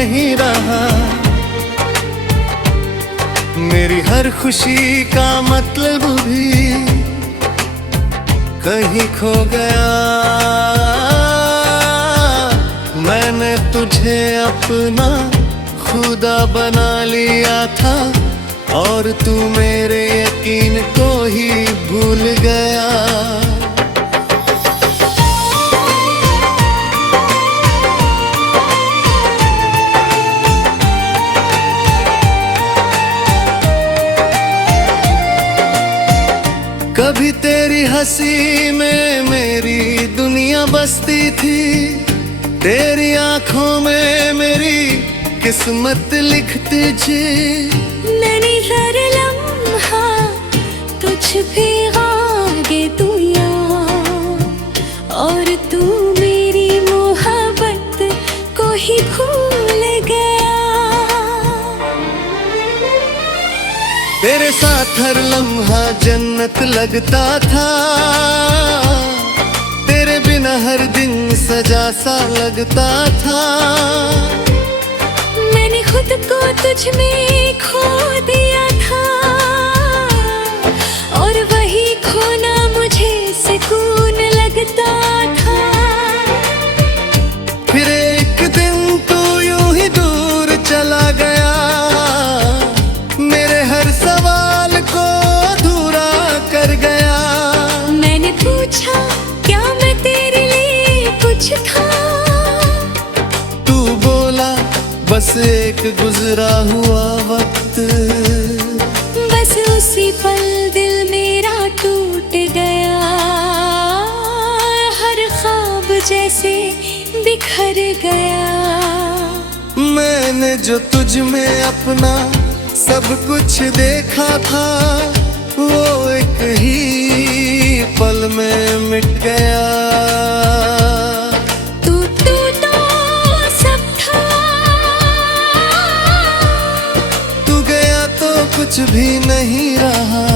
नहीं रहा। मेरी हर खुशी का मतलब भी कहीं खो गया। मैंने तुझे अपना खुदा बना लिया था और तू मेरे यकीन को ही भूल गया। कभी तेरी हंसी में मेरी दुनिया बसती थी, तेरी आंखों में मेरी किस्मत लिखती थी। मैंने हर लम्हा तुझ पे आगे दुनिया और तू मेरी मोहब्बत को ही भूल गया। तेरे साथ हर लम्हा जन्नत लगता था, तेरे बिना हर दिन सजा सा लगता था। मैंने खुद को तुझ में खो दिया था और वही खोना मुझे सुकून लगता था। फिर एक दिन तू यूं ही दूर चला गया, मेरे हर सवाल को अधूरा कर गया। मैंने पूछा क्या मैं तेरे लिए कुछ था, तू बोला बस एक गुजरा हुआ वक्त। बस उसी पल दिल मेरा टूट गया, हर ख्वाब जैसे बिखर गया। मैंने जो तुझ में अपना सब कुछ देखा था, वो एक ही पल में मिट गया। तू तो सब था, तू गया तो कुछ भी नहीं रहा।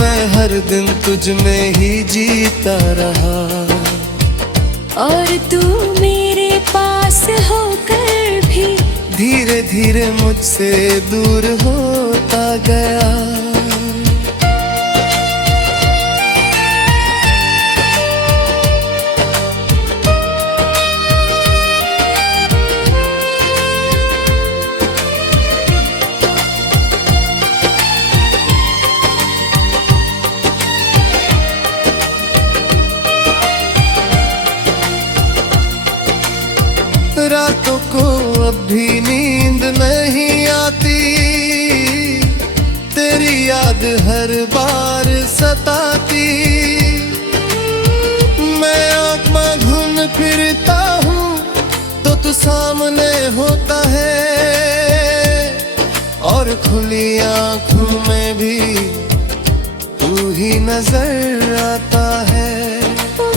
मैं हर दिन तुझ में ही जीता रहा और तू मेरे पास होकर भी धीरे धीरे मुझसे दूर होता गया। रातों को अब भी नींद नहीं आती, तेरी याद हर बार सताती। मैं आँख घूम फिरता हूँ तो तू सामने होता है और खुली आँखों में भी तू ही नजर आता है।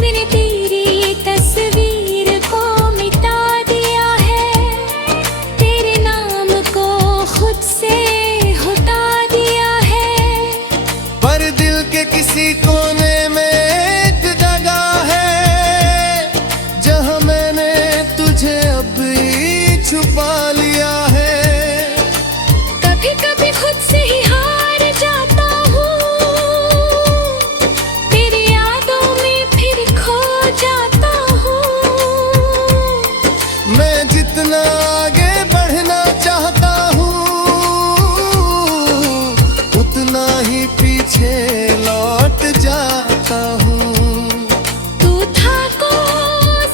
मैंने तेरी ये तस्वीर को मिटा दिया है, तेरे नाम को खुद से हटा दिया है। पर दिल के किसी कोने में एक जगह है जहां मैंने तुझे अब ही छुपा लिया है। कभी कभी खुद से ही हार जाता हूँ, तेरी यादों में फिर खो जाता हूँ। मैं जितना आगे बढ़ना चाहता हूँ, उतना ही पीछे लौट जाता हूँ। तू था को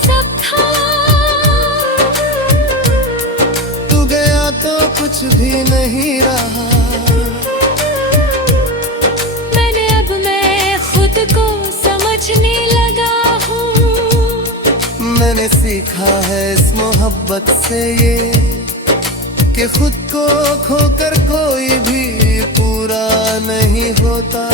सब था, तू गया तो कुछ भी नहीं रहा। मैं खुद को समझने लगा हूँ। मैंने सीखा है इस मोहब्बत से ये कि खुद को खोकर कोई भी पूरा नहीं होता।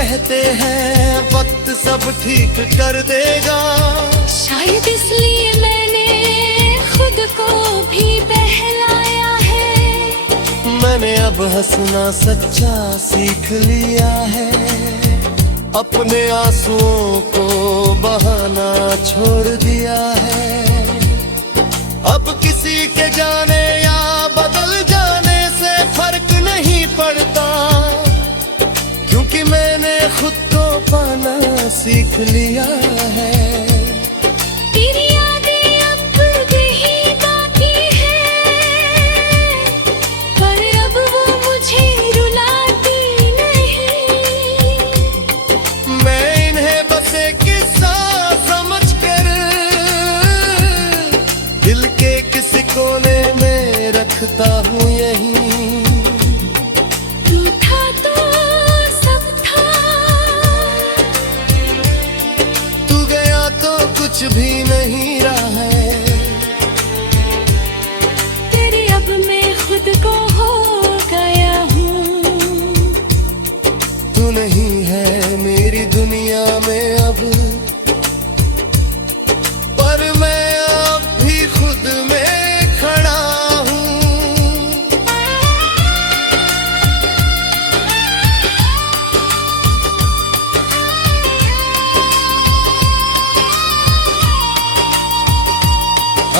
कहते हैं वक्त सब ठीक कर देगा, शायद इसलिए मैंने खुद को भी बहलाया है। मैंने अब हंसना सच्चा सीख लिया है, अपने आंसुओं को बहाना छोड़ दिया है। अब किसी के जाने या बदल जाने से फर्क नहीं पड़ता, क्योंकि मैंने खुद को पाना सीख लिया है। तेरी यादें अब भी बाकी है, पर अब वो मुझे रुलाती नहीं। मैं इन्हें बस एक किस्सा समझकर दिल के किसी कोने में रखता हूँ यहीं। तू था तो सब था, तू गया तो कुछ भी नहीं रहा है। तेरे अब मैं खुद को हो गया हूँ। तू नहीं है मेरी दुनिया में अब, पर मैं अब भी खुद में खड़ा हूँ।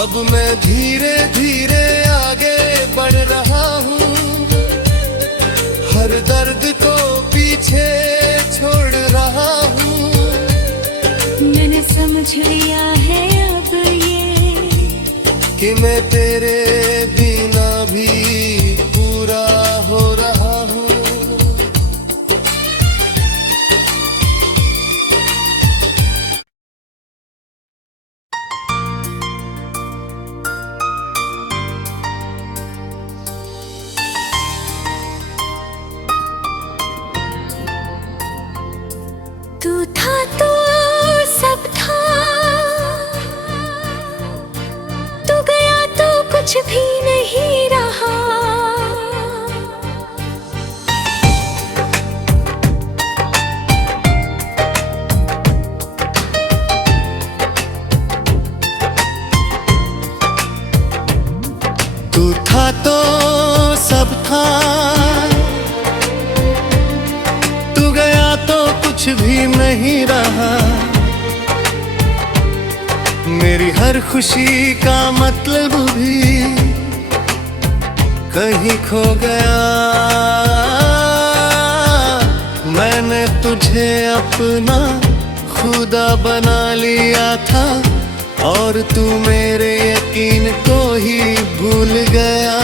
अब मैं धीरे धीरे आगे बढ़ रहा हूँ, हर दर्द को पीछे छोड़ रहा हूँ। मैंने समझ लिया है अब ये, कि मैं तेरे बिना भी पूरा हो रहा हूँ। तू था तो सब था, तू गया तो कुछ भी नहीं रहा। तू था तो सब था, तू गया तो कुछ भी नहीं रहा। मेरी हर खुशी का मतलब भी कहीं खो गया। मैंने तुझे अपना खुदा बना लिया था, और तू मेरे यकीन को ही भूल गया।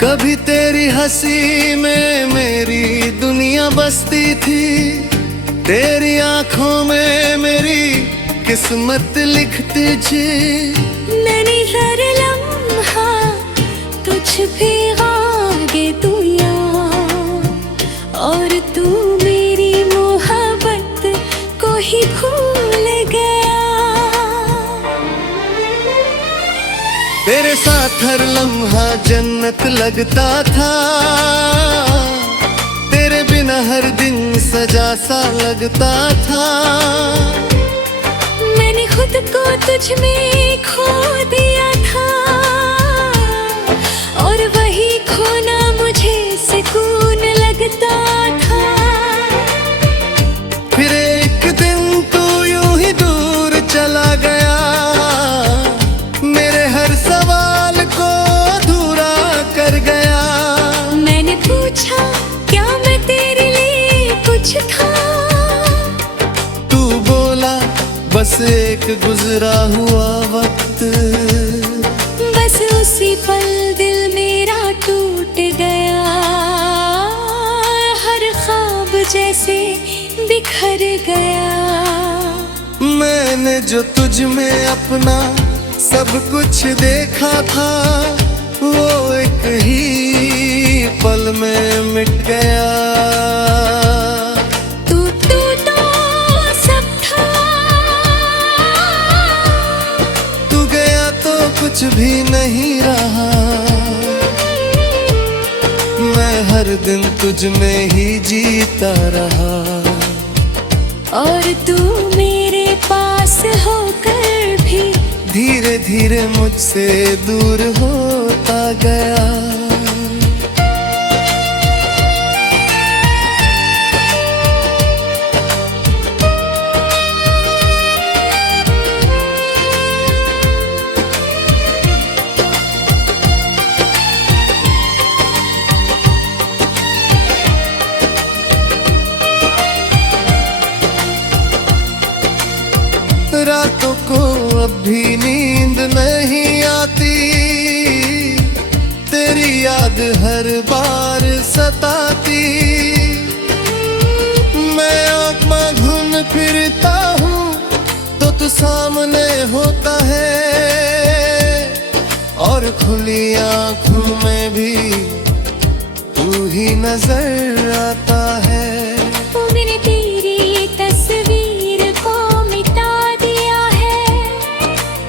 कभी तेरी हंसी में मेरी दुनिया बसती थी, तेरी आंखों में मेरी किस्मत लिखती थी। मैंने हर लम्हा तुझ पे आगे दुनिया, और तू मेरी मोहब्बत को ही भूल गया। तेरे साथ हर लम्हा जन्नत लगता था, तेरे बिना हर दिन सजा सा लगता था। मैंने खुद को तुझ में खो दिया था, और वही खोना मुझे सुकून लगता था। फिर एक दिन तू यूं ही दूर चला गया, मेरे हर सवाल को अधूरा कर गया। मैंने पूछा क्या मैं तेरे लिए कुछ था, तू बोला बस एक गुजरा हुआ वक्त। बस उसी पल दिल मेरा टूट गया, हर ख्वाब जैसे बिखर गया। मैंने जो तुझ में अपना सब कुछ देखा था, वो एक ही पल में मिट गया। तू तो सब तुझ में ही जीता रहा। और तू मेरे पास होकर भी धीरे धीरे मुझसे दूर होता गया। रातों को अब भी नींद नहीं आती, तेरी याद हर बार सताती। मैं आँख घूम फिरता हूँ तो तू सामने होता है, और खुली आँखों में भी तू ही नजर आता है। मैंने तेरी तस्वीर को मिटा दिया है,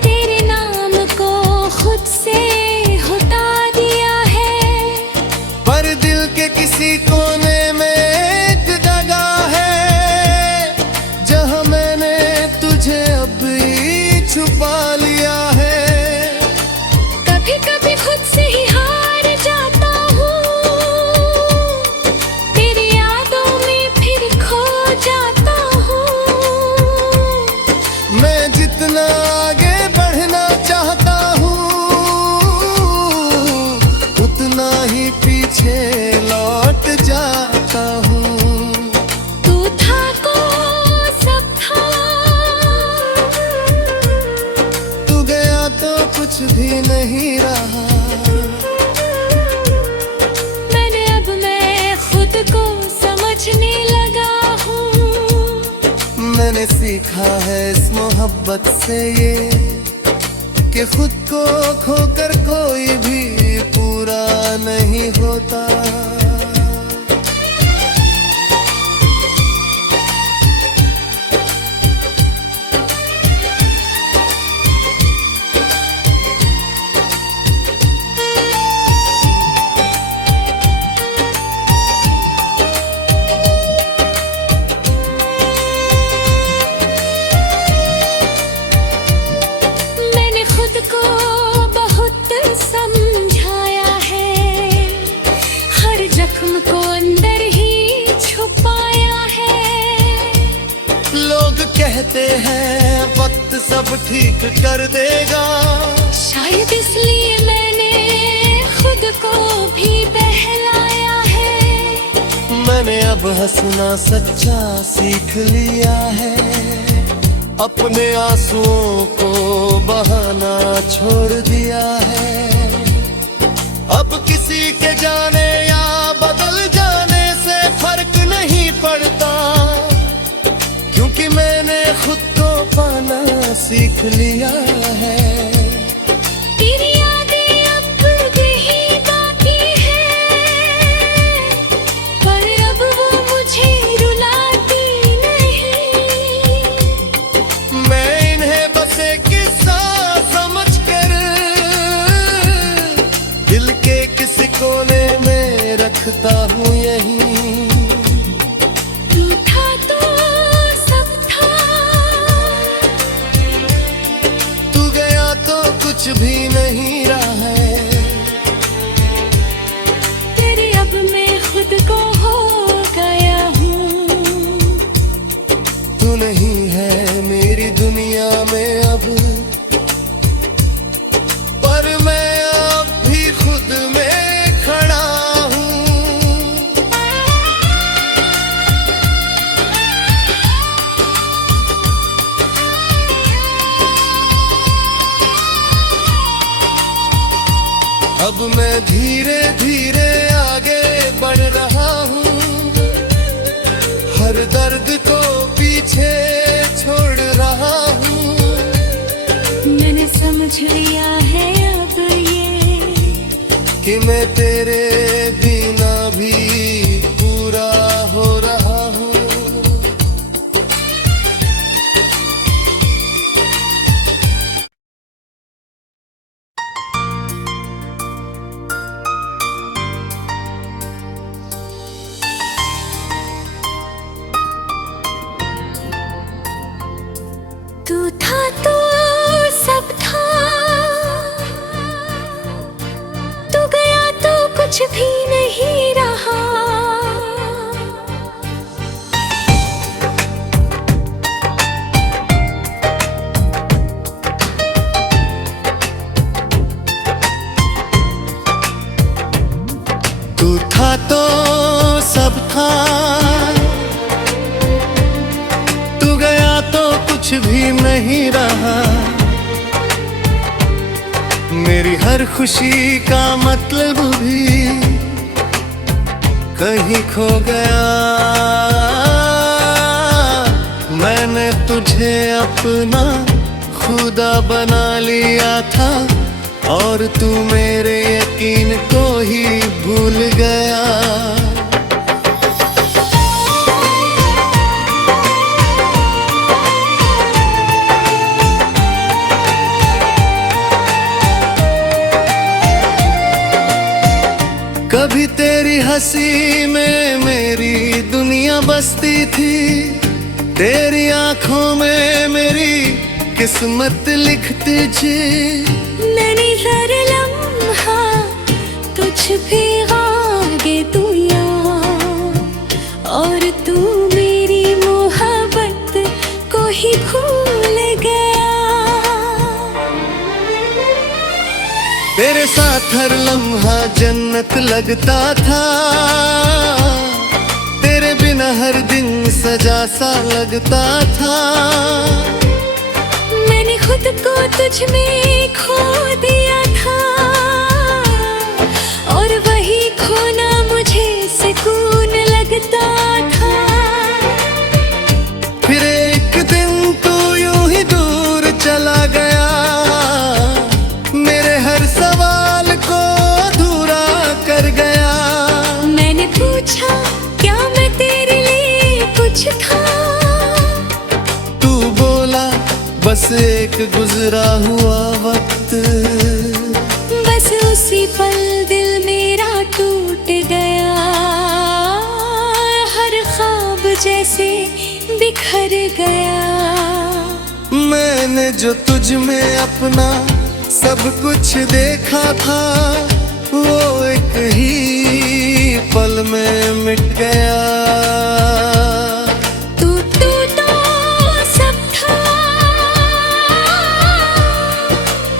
तेरे नाम को खुद से हटा दिया है। पर दिल के किसी कोने में एक जगह है, जहाँ मैंने तुझे अब ही छुपा लिया है। कभी कभी खुद से ही हार जाता हूँ, तेरी यादों में फिर खो जाता हूँ। मैं जितना आगे बढ़ना चाहता हूँ, उतना ही पीछे लौट जाता हूँ। तू था को सब था, तू गया तो कुछ भी नहीं रहा। मैं खुद को समझने लगा हूँ। मैंने सीखा है इस मोहब्बत से ये, कि खुद को खोकर कोई भी पूरा नहीं होता। मैंने खुद को बहुत समझाया है, हर जख्म को अंदर ही छुपाया है। लोग कहते हैं वक्त सब ठीक कर देगा, शायद इसलिए मैंने खुद को भी बहलाया है। मैंने अब हंसना सच्चा सीख लिया है, अपने आंसुओं को बहाना छोड़ दिया है। अब किसी के जाने या बदल जाने से फर्क नहीं पड़ता, क्योंकि मैंने खुद को पाना सीख लिया है। तेरी यादें अब भी बाकी है, पर अब वो मुझे रुलाती नहीं। मैं इन्हें बस एक किस्सा समझकर दिल के किसी कोने में रखता हूँ यहीं। तू था तो सब था, तू गया तो कुछ भी नहीं रहा है। तेरे अब मैं खुद को हो गया हूँ। तू नहीं है मेरी दुनिया में अब, पर मैं अब भी खुद में खड़ा हूँ। अब मैं धीरे धीरे आगे बढ़ रहा हूँ, हर दर्द को पीछे छोड़ रहा हूँ। मैंने समझ लिया है अब ये, कि मैं तेरे बिना भी पूरा हो रहा हूँ। नहीं रहा। मेरी हर खुशी का मतलब भी कहीं खो गया। मैंने तुझे अपना खुदा बना लिया था और तू मेरे यकीन को ही भूल गया। कभी तेरी हंसी में मेरी दुनिया बसती थी, तेरी आंखों में मेरी किस्मत लिखती थी। मैंने हर लम्हा तुझ पे आगे दुनिया और तू मेरी मोहब्बत को ही भूल गया। तेरे साथ हर लम्हा जन्नत लगता था, तेरे बिना हर दिन सजा सा लगता था। मैंने खुद को तुझ में खो दिया था और वही खोना मुझे सुकून लगता था। फिर एक दिन तू यूं ही दूर चला गया, मेरे हर सवाल को अधूरा कर गया। मैंने पूछा क्या मैं तेरे लिए कुछ था, तू बोला बस एक गुजरा हुआ वक्त। बस उसी पल दिल मेरा टूट गया, हर ख्वाब जैसे बिखर गया। मैंने जो तुझ में अपना सब कुछ देखा था, वो एक ही पल में मिट गया। तू तो सब था,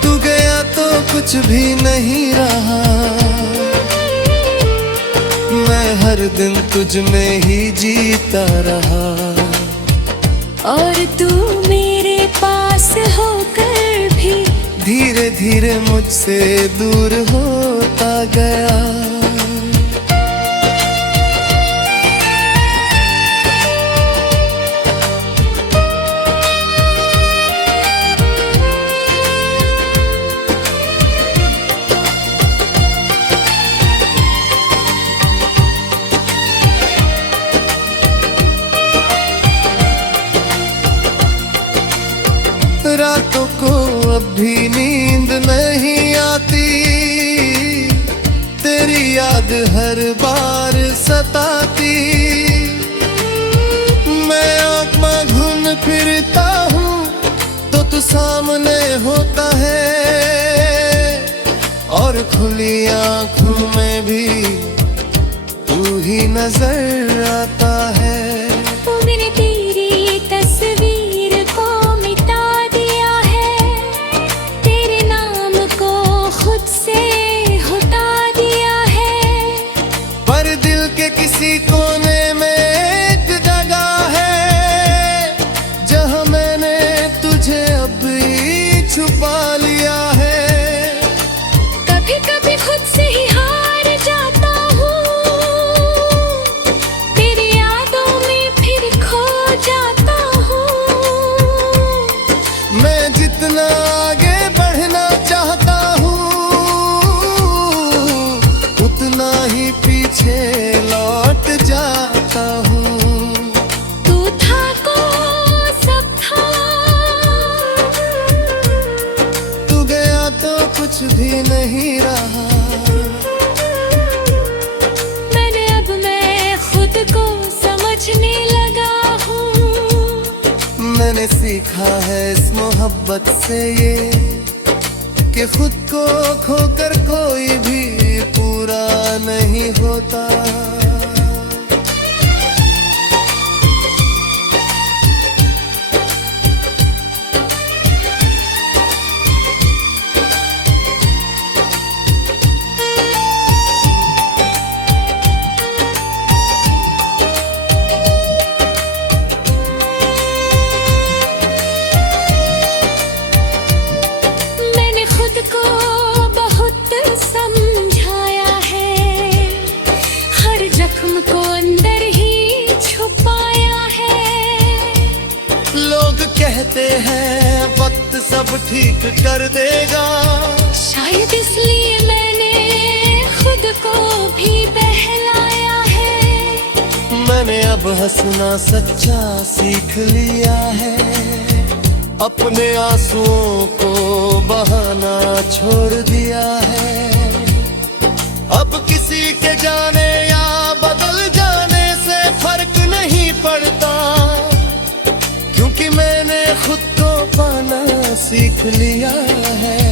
तू गया तो कुछ भी नहीं रहा। मैं हर दिन तुझ में ही जीता रहा और तू मेरे पास होकर भी धीरे धीरे मुझसे दूर होता गया। रातों को अब भी नींद नहीं आती, तेरी याद हर बार सताती। मैं आँख घूम फिरता हूँ तो तू सामने होता है और खुली आँखों में भी तू ही नजर आता है। मैंने तेरी तस्वीर को मिटा दिया है, तेरे नाम को खुद से हटा दिया है। पर दिल के किसी कोने में एक जगह है जहाँ मैंने तुझे अभी छुपा लिया है। कभी कभी खुद से ही हार जाता हूँ, तेरी यादों में फिर खो जाता हूँ। मैं जितना आगे बढ़ना चाहता हूँ, उतना ही पीछे लौट जाता हूँ। तू था को सब था, तू गया तो कुछ भी नहीं रहा। मैं खुद को समझने लगा हूँ। मैंने सीखा है इस मोहब्बत से ये कि खुद को खोकर कोई भी पूरा नहीं होता। कहते हैं वक्त सब ठीक कर देगा। शायद इसलिए मैंने खुद को भी बहलाया है। मैंने अब हंसना सच्चा सीख लिया है। अपने आंसुओं को बहाना छोड़ दिया है। अब किसी के जाने या बदल जाने से फर्क नहीं पड़ता, क्योंकि मैंने खुद को पाना सीख लिया है।